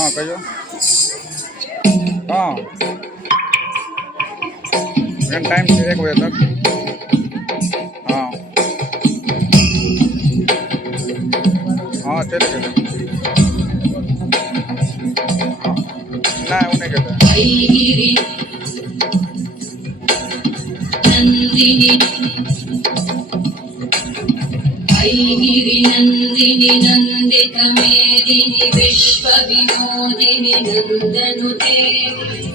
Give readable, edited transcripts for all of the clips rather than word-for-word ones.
हाँ कहो हाँ टाइम 1 बजे तक हाँ हाँ चले गए ना उन्हें कहते ऐगिरि नन्दिनि नन्दित मेदिनि विश्व विनोदिनि नन्दनुते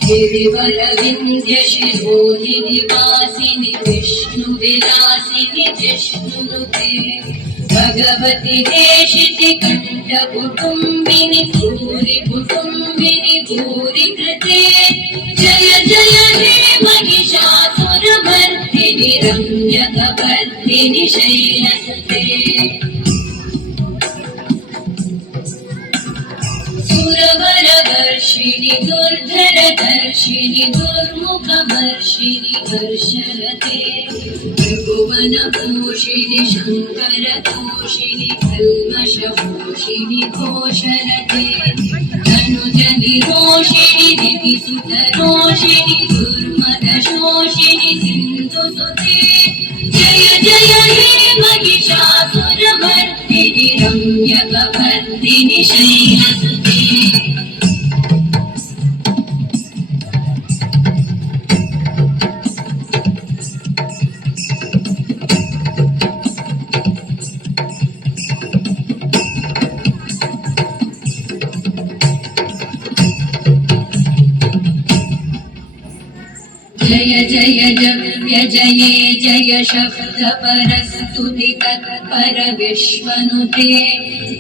गिरिवर विन्ध्य शिरोधिनि वासिनि विष्णु विलासिनि जिष्णुनुते भगवति देशिति कंठ कुटुम्बिनि भूरि कुटुम्बिनि भूरि कृते जय जय हे महिषासुरमर्दिनि रम्यकपर्दिनि शैलसुते सुरवरवर्षिणि दुर्धरदर्शिनि दुर्मुखमर्षिणि हर्षरते त्रिभुवनपोषिणि शङ्करतोषिणि कल्मषपोषिणि घोषरते तनुजनिरोषिणि दितिसुतरोषिणि दुर्मदशोषिणि सिन्धुसुते जय जय हे महिषासुरमर्दिनि रम्यकपर्दिनि शैलसुते जय जय जव्य जये जय शब्द परस्तुति तत्पर विश्वनुते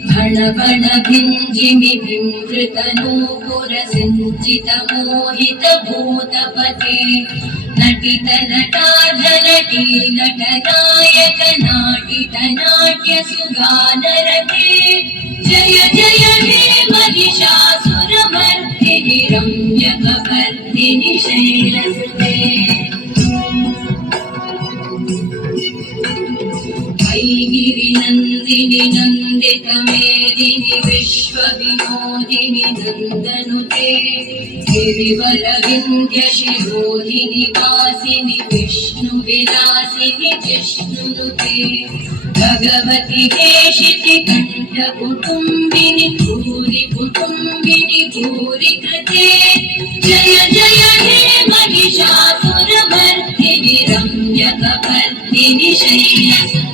भण भण भिञ्जिमि बिंहृतनूपुर सिञ्चित मोहित भूतपते नटित नटार्धनटी नटनायक नाटित नाट्य सुगानरते जय जय हे महिषासुरमर्दिनि रम्यकपर्दिनि शैलसुते ऐगिरि नन्दिनि नन्दित मेदिनि विश्व विनोदिनि नन्दनुते गिरिवर विन्ध्य शिरोधिनि वासिनि विष्णु विलासिनि जिष्णुनुते भगवति देशिति कंठ कुटुम्बिनि भूरि कुटुम्बिनि भूरि कृते जय जय हे महिषासुरमर्दिनि रम्यकपर्दिनि शैलसुते